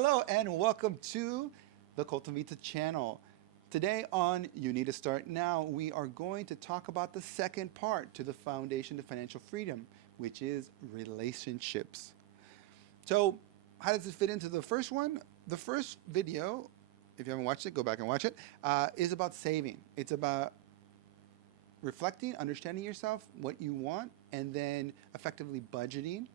Hello and welcome to the Cultum Vita channel. Today on You Need to Start Now, we are going to talk about the second part to the foundation to financial freedom, which is relationships. So how does it fit into the first one? The first video, if you haven't watched it, go back and watch it, is about saving. It's about reflecting, understanding yourself, what you want, and then effectively budgeting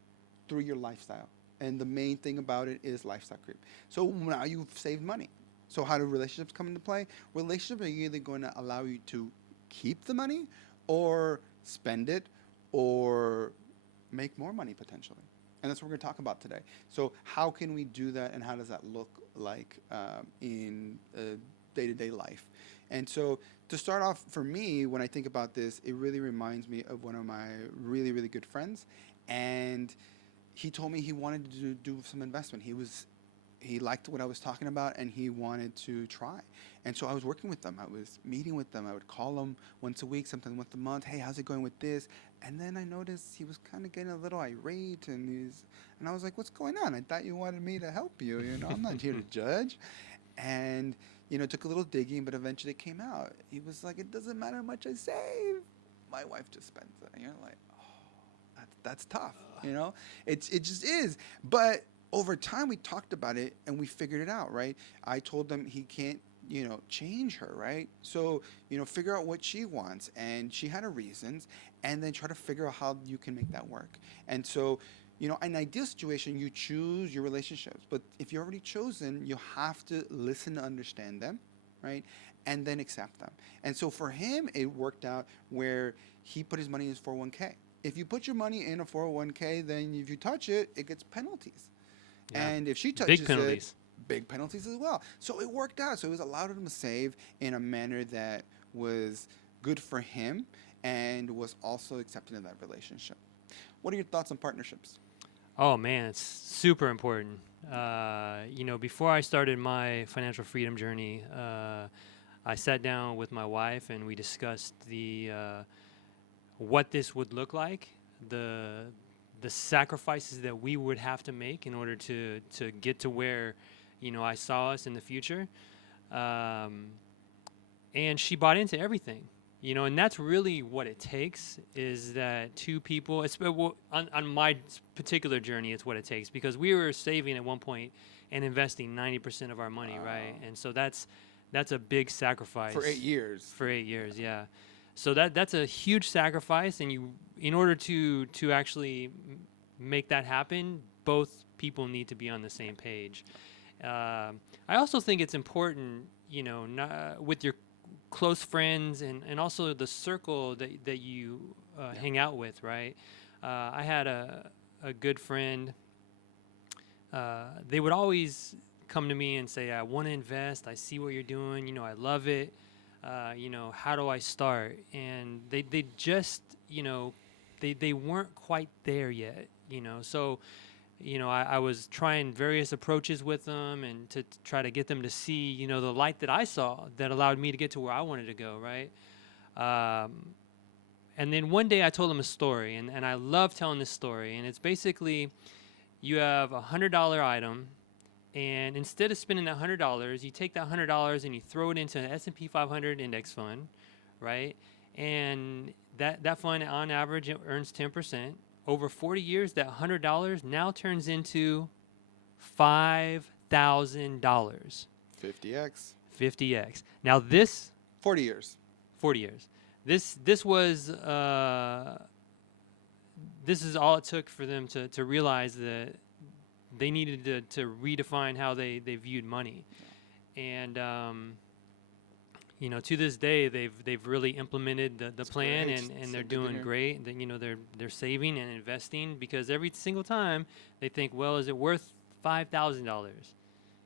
through your lifestyle. And the main thing about it is lifestyle creep. So now you've saved money. So how do relationships come into play? Relationships are either going to allow you to keep the money or spend it or make more money potentially. And that's what we're going to talk about today. So how can we do that and how does that look like in day-to-day life? And so to start off, for me, when I think about this, it really reminds me of one of my really, really good friends. And he told me he wanted to do some investment. He liked what I was talking about and he wanted to try. And so I was working with them. I was meeting with them. I would call them once a week, sometimes once a month. Hey, how's it going with this? And then I noticed he was kind of getting a little irate and I was like, what's going on? I thought you wanted me to help you. I'm not here to judge. And, it took a little digging, but eventually it came out. He was like, it doesn't matter how much I save. My wife just spends it. And you're like, that's tough, it just is. But over time we talked about it and we figured it out, right? I told them he can't, change her, right? So, figure out what she wants. And she had her reasons and then try to figure out how you can make that work. And so, in an ideal situation, you choose your relationships. But if you're already chosen, you have to listen to understand them, right? And then accept them. And so for him, it worked out where he put his money in his 401k. If you put your money in a 401k, then if you touch it, it gets penalties. Yeah. And if she touches big penalties. Big penalties as well. So it worked out. So it was allowed him to save in a manner that was good for him and was also accepted in that relationship. What are your thoughts on partnerships? Oh, man, it's super important. Before I started my financial freedom journey, I sat down with my wife and we discussed what this would look like, the sacrifices that we would have to make in order to get to where, I saw us in the future. And she bought into everything, and that's really what it takes is that two people, on my particular journey, it's what it takes because we were saving at one point and investing 90% of our money, right? And so that's a big sacrifice. For 8 years. For 8 years, yeah. So that's a huge sacrifice, and in order to actually make that happen, both people need to be on the same page. I also think it's important, with your close friends and also the circle that you hang out with, right? I had a good friend. They would always come to me and say, I want to invest. I see what you're doing. I love it. How do I start? And they just, they weren't quite there yet, So, I was trying various approaches with them and to try to get them to see, the light that I saw that allowed me to get to where I wanted to go, right? And then one day I told them a story, and I love telling this story. And it's basically you have $100 item, and instead of spending that $100, you take that $100 and you throw it into an S&P 500 index fund, right? And that fund, on average, it earns 10%. Over 40 years, that $100 now turns into $5,000. 50x. 50x. Now this 40 years. 40 years. This was this is all it took for them to realize that they needed to redefine how they viewed money. And to this day they've really implemented the plan and they're doing great. They're saving and investing because every single time they think, well, is it worth $5,000?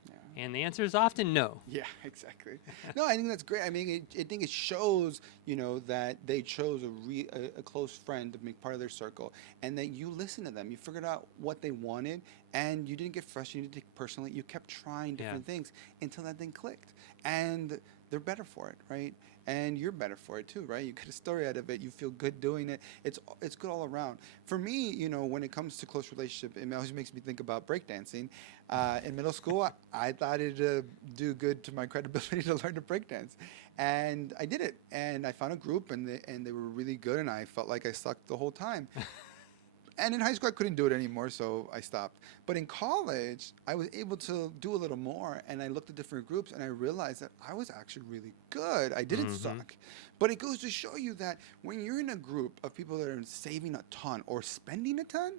Yeah. And the answer is often no. Yeah, exactly. No, I think that's great. I mean, I think it shows, that they chose a close friend to make part of their circle and that you listened to them. You figured out what they wanted and you didn't get frustrated, you didn't take it personally. You kept trying different things until that thing clicked. And they're better for it, right? And you're better for it too, right? You get a story out of it. You feel good doing it. It's good all around. For me, when it comes to close relationship, it always makes me think about breakdancing. In middle school, I thought it'd do good to my credibility to learn to breakdance, and I did it. And I found a group, and they were really good, and I felt like I sucked the whole time. And in high school, I couldn't do it anymore, so I stopped. But in college, I was able to do a little more, and I looked at different groups, and I realized that I was actually really good. I didn't suck. But it goes to show you that when you're in a group of people that are saving a ton or spending a ton,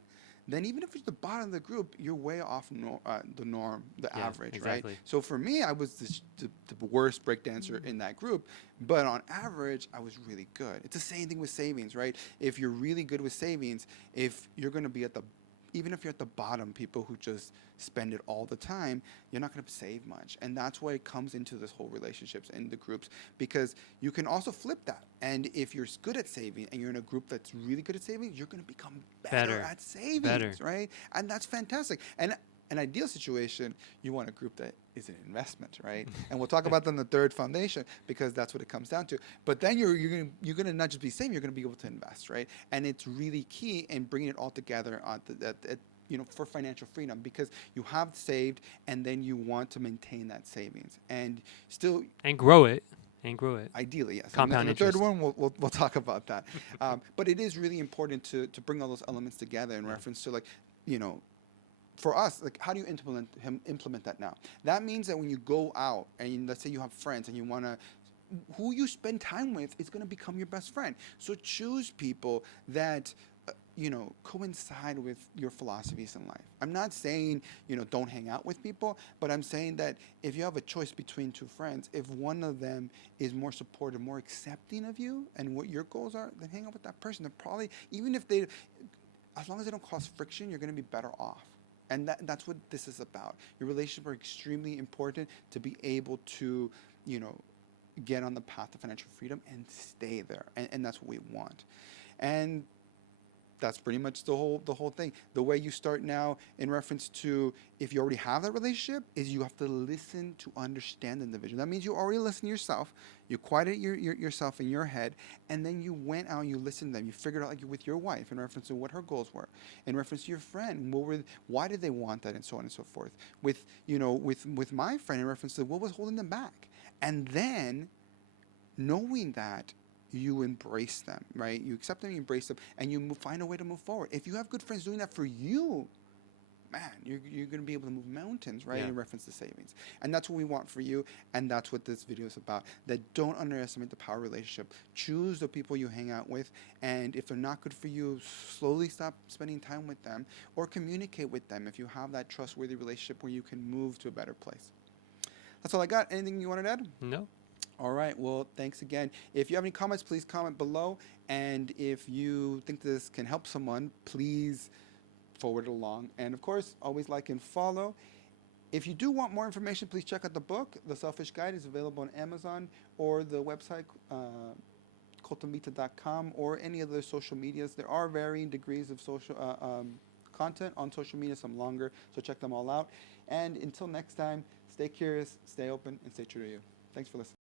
then even if it's the bottom of the group, you're way off the norm, the Yeah, average, exactly. right? So for me, I was the worst breakdancer in that group, but on average, I was really good. It's the same thing with savings, right? If you're really good with savings, if you're going to be even if you're at the bottom, people who just spend it all the time, you're not going to save much. And that's why it comes into this whole relationships and the groups, because you can also flip that. And if you're good at saving and you're in a group that's really good at saving, you're going to become better at savings, right? And that's fantastic. And an ideal situation, you want a group that is an investment, right? And we'll talk about that in the third foundation, because that's what it comes down to. But then you're gonna not just be saving, you're gonna be able to invest, right? And it's really key in bringing it all together for financial freedom, because you have saved and then you want to maintain that savings and still grow it. Ideally, yes. Compound and the third interest. one, we'll talk about that. But it is really important to bring all those elements together in reference to, for us, how do you implement that now? That means that when you go out and let's say you have friends and you want to, who you spend time with is going to become your best friend. So choose people that coincide with your philosophies in life. I'm not saying, don't hang out with people, but I'm saying that if you have a choice between two friends, if one of them is more supportive, more accepting of you and what your goals are, then hang out with that person. They're probably, even if as long as they don't cause friction, you're going to be better off. And that's what this is about. Your relationships are extremely important to be able to, get on the path to financial freedom and stay there. And that's what we want. And that's pretty much the whole thing. The way you start now in reference to if you already have that relationship is you have to listen to understand the individual. That means you already listen to yourself. You quieted yourself in your head, and then you went out and you listened to them. You figured out, with your wife, in reference to what her goals were, in reference to your friend, why did they want that, and so on and so forth. With my friend, in reference to what was holding them back, and then knowing that, you embrace them, right? You accept them, you embrace them, and you find a way to move forward. If you have good friends doing that for you, man, you're going to be able to move mountains, right? In reference to savings. And that's what we want for you, and that's what this video is about. That don't underestimate the power of relationship. Choose the people you hang out with, and if they're not good for you, slowly stop spending time with them, or communicate with them if you have that trustworthy relationship where you can move to a better place. That's all I got. Anything you wanted to add? No. All right. Well, thanks again. If you have any comments, please comment below. And if you think this can help someone, please forward it along. And of course, always like and follow. If you do want more information, please check out the book. The Selfish Guide is available on Amazon or the website, cultumvita.com, or any other social medias. There are varying degrees of social content on social media, some longer. So check them all out. And until next time, stay curious, stay open, and stay true to you. Thanks for listening.